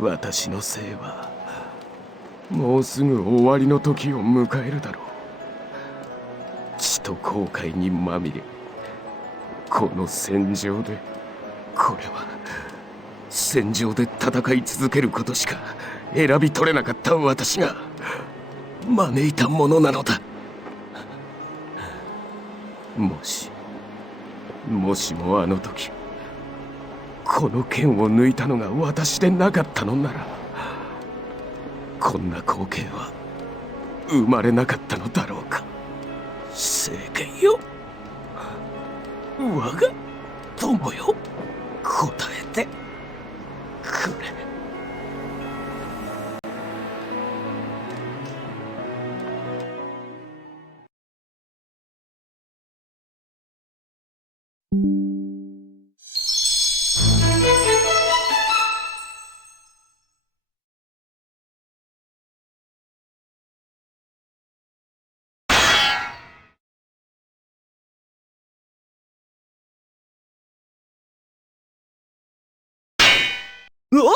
私の生はもうすぐ終わりの時を迎えるだろう。血と後悔にまみれ、この戦場で、これは戦場で戦い続けることしか選び取れなかった私が招いたものなのだ。もしもあの時この剣を抜いたのが私でなかったのなら、こんな光景は生まれなかったのだろうか。聖剣よ、我が友よ、答えてくれ。おっ、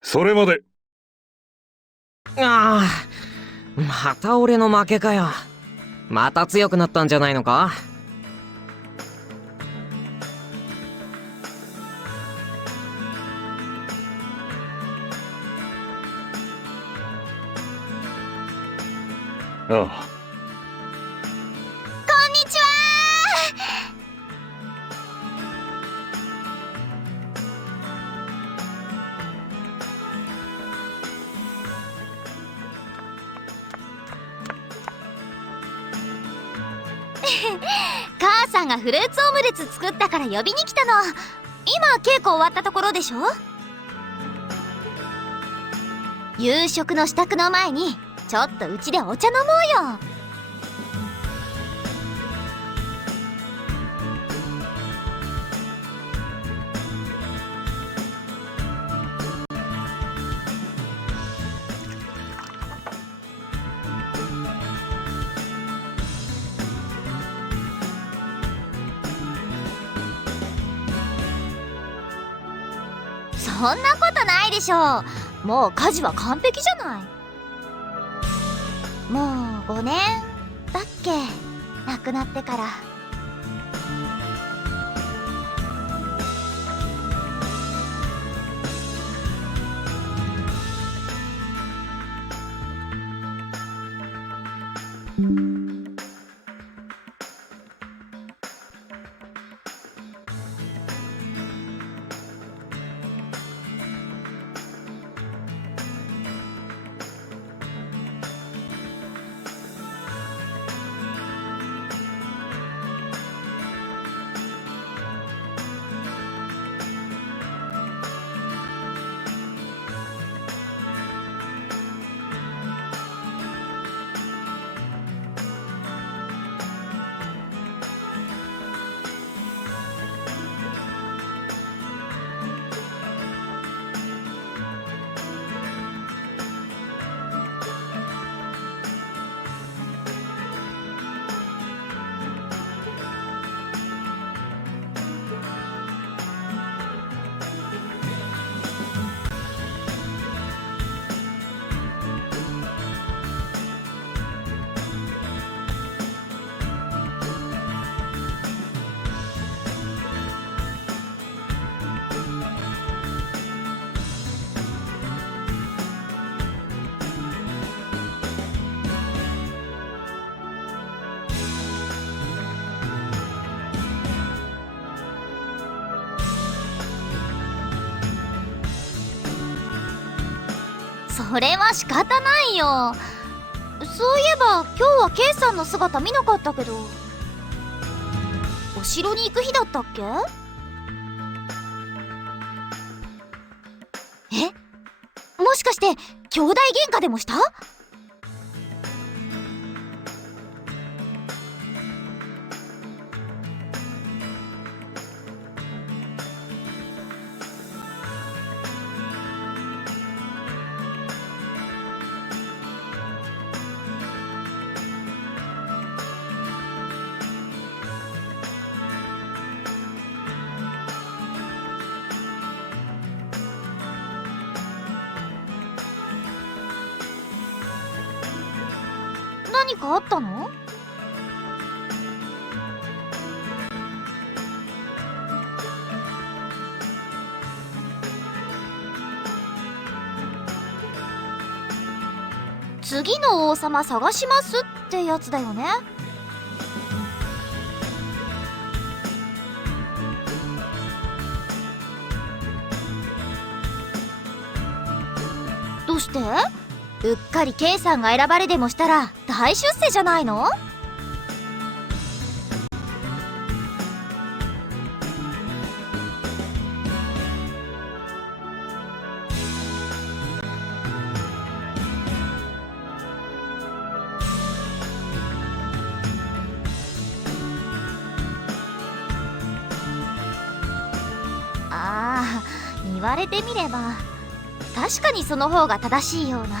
それまで。ああ、また俺の負けかよ。また強くなったんじゃないのか。ああ、こんにちは。母さんがフルーツオムレツ作ったから呼びに来たの。今稽古終わったところでしょ。夕食の支度の前にちょっとうちでお茶飲もうよ。そんなことないでしょう。もう家事は完璧じゃない。もう5年だっけ、亡くなってから。それは仕方ないよ。そういえば今日はケイさんの姿見なかったけど、お城に行く日だったっけ？もしかして兄弟喧嘩でもした？何かあったの？次の王様探しますってやつだよね。どうして？うっかり K さんが選ばれでもしたら大出世じゃないの？ああ、言われてみれば確かにその方が正しいような。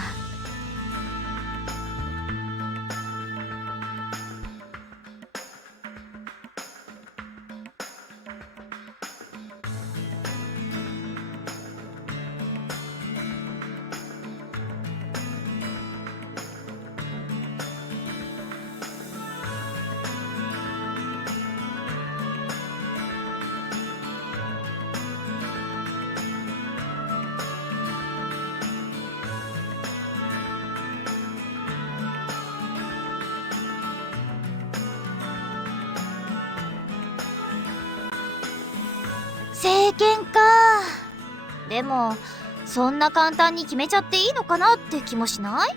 政権か。でもそんな簡単に決めちゃっていいのかなって気もしない？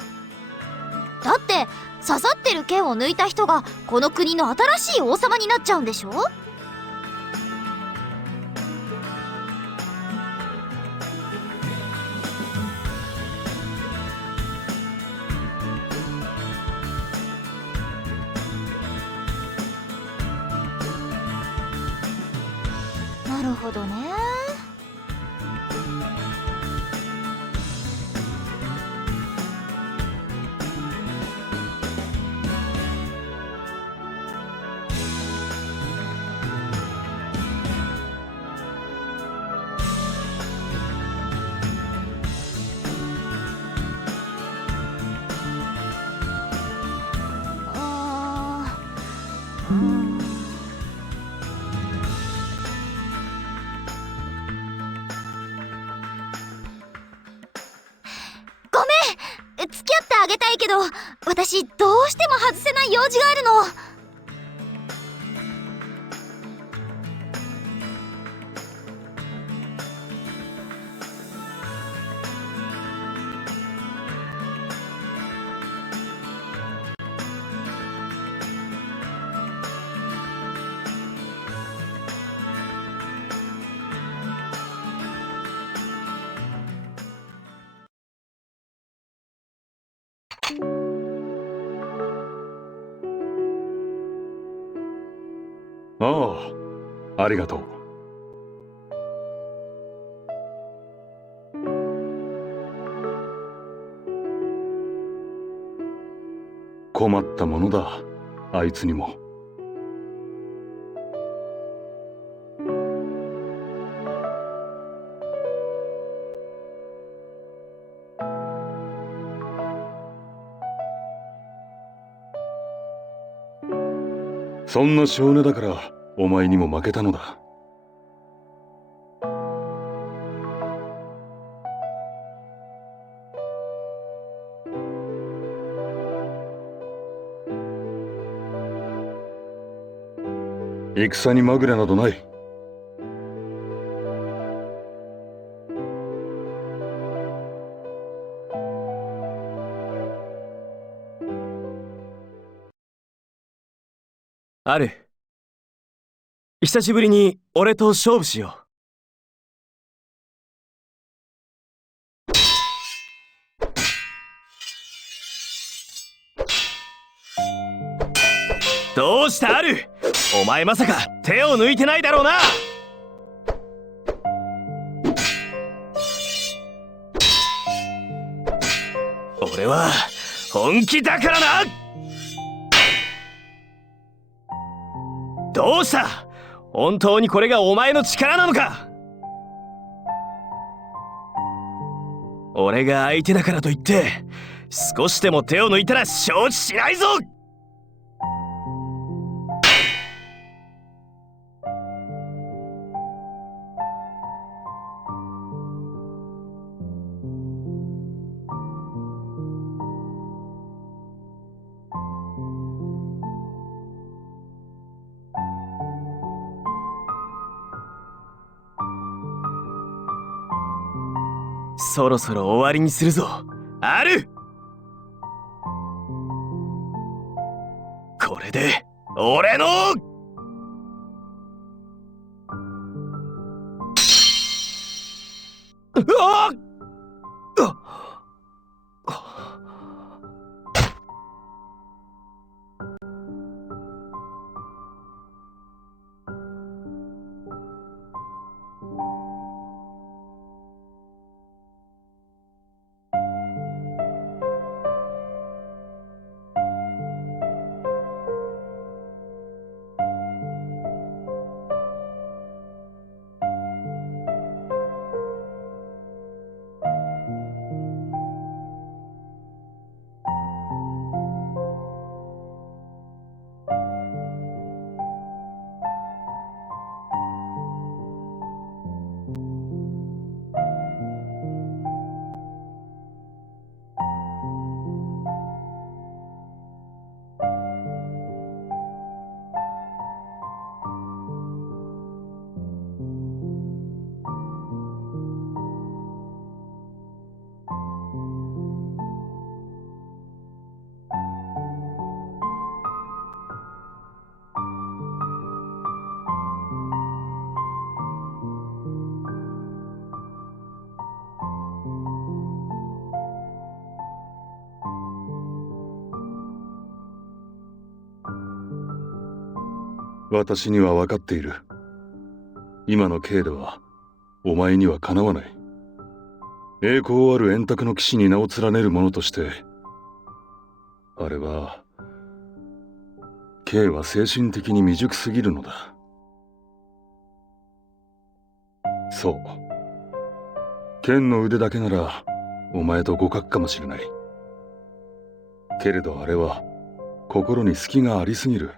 だって刺さってる剣を抜いた人がこの国の新しい王様になっちゃうんでしょ？なるほどね。付き合ってあげたいけど、私どうしても外せない用事があるの。ああ、ありがとう。困ったものだ、あいつにも。そんな性根だからお前にも負けたのだ。戦にまぐれなどない。ある。久しぶりに俺と勝負しよう。どうしたアル？お前まさか手を抜いてないだろうな。俺は本気だからな。どうした？本当にこれがお前の力なのか？俺が相手だからといって少しでも手を抜いたら承知しないぞ。そろそろ終わりにするぞ、アル。これで俺のうわっ私には分かっている。今の刑ではお前にはかなわない。栄光ある円卓の騎士に名を連ねる者として、あれは刑は精神的に未熟すぎるのだ。そう、剣の腕だけならお前と互角かもしれない。けれどあれは心に隙がありすぎる。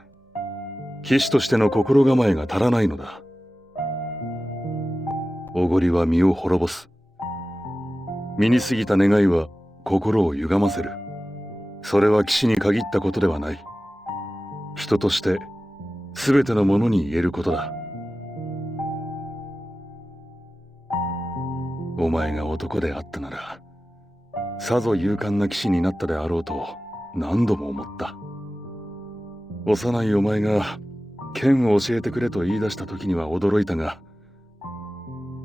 騎士としての心構えが足らないのだ。おごりは身を滅ぼす。身に過ぎた願いは心を歪ませる。それは騎士に限ったことではない。人として全てのものに言えることだ。お前が男であったなら、さぞ勇敢な騎士になったであろうと何度も思った。幼いお前が剣を教えてくれと言い出した時には驚いたが、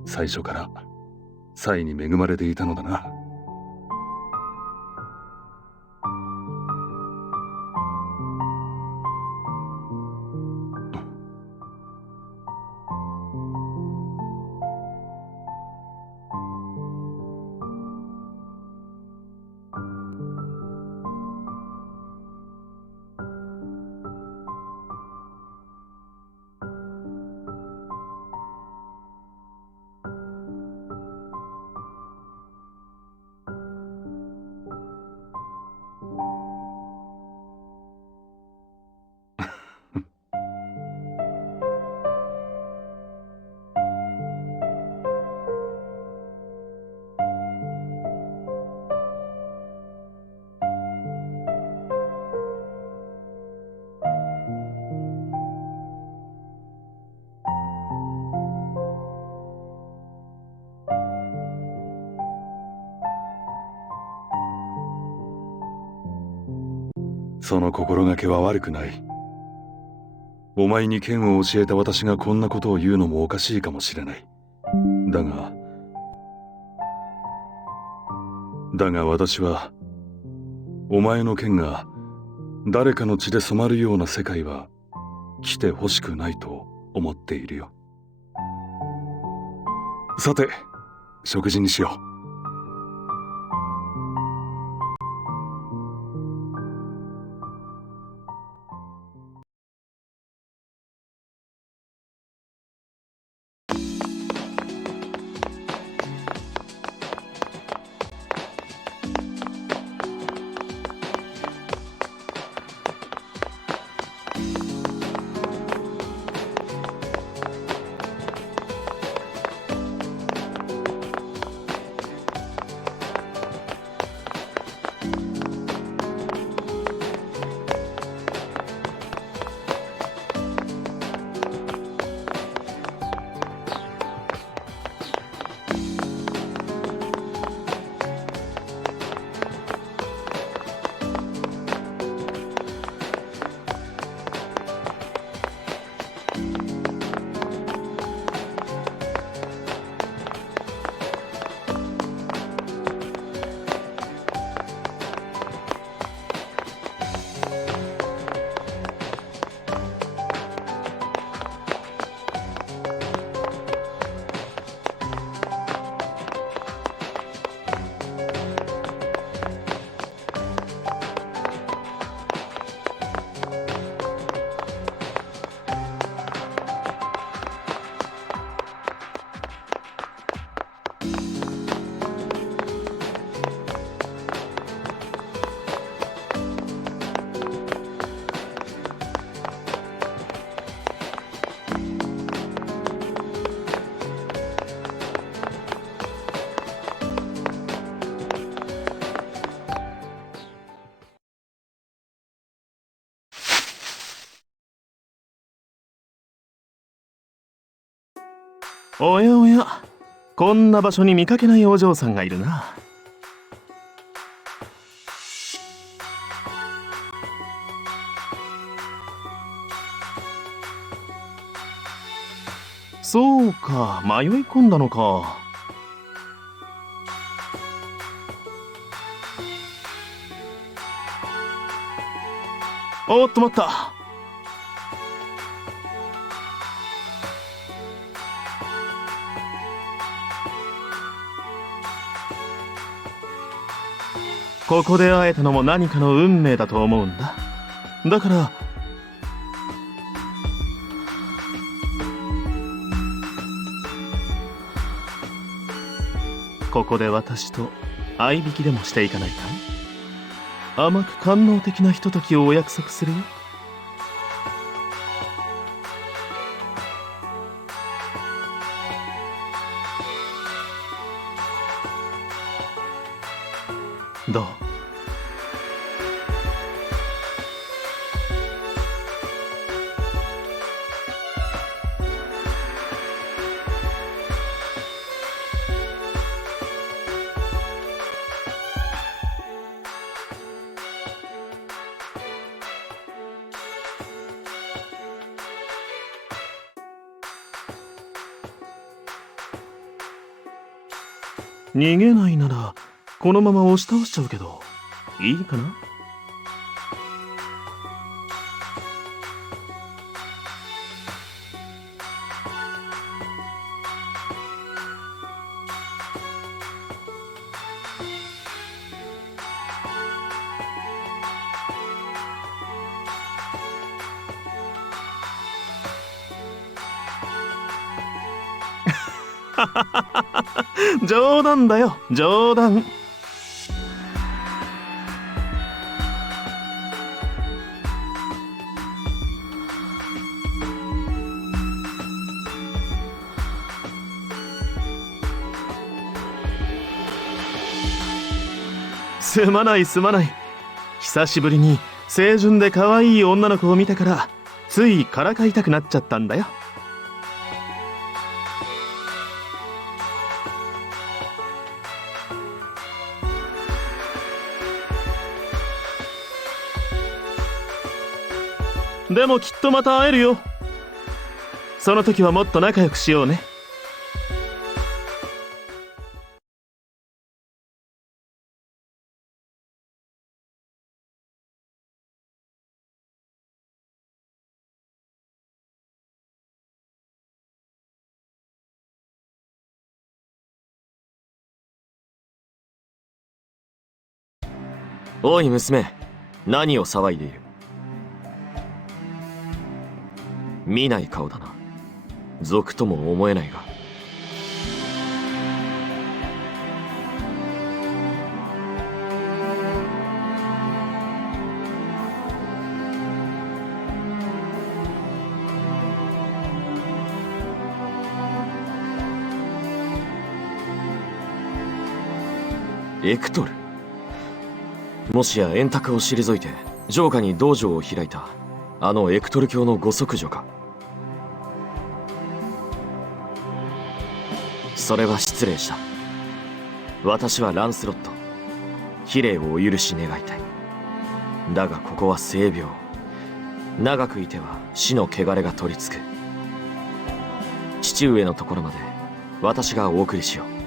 最初から才に恵まれていたのだな。その心がけは悪くない。お前に剣を教えた私がこんなことを言うのもおかしいかもしれない。だが私は、お前の剣が誰かの血で染まるような世界は来てほしくないと思っているよ。さて、食事にしよう。おやおや、こんな場所に見かけないお嬢さんがいるな。そうか、迷い込んだのか。おっと待った。ここで会えたのも何かの運命だと思うんだ。だからここで私と相引きでもしていかないかい？甘く官能的なひとときをお約束するよ。どう？逃げないならこのまま押し倒しちゃうけどいいかな？冗談だよ、冗談。すまないすまない。久しぶりに清純で可愛い女の子を見たからついからかいたくなっちゃったんだよ。でもきっとまた会えるよ。その時はもっと仲良くしようね。おい娘、何を騒いでいる？見ない顔だな。賊とも思えないが。エクトル？もしや円卓を退いて城下に道場を開いたあのエクトル教のご息女か？それは失礼した。私はランスロット。非礼をお許し願いたい。だがここは聖病。長くいては死の汚れが取り付く。父上のところまで私がお送りしよう。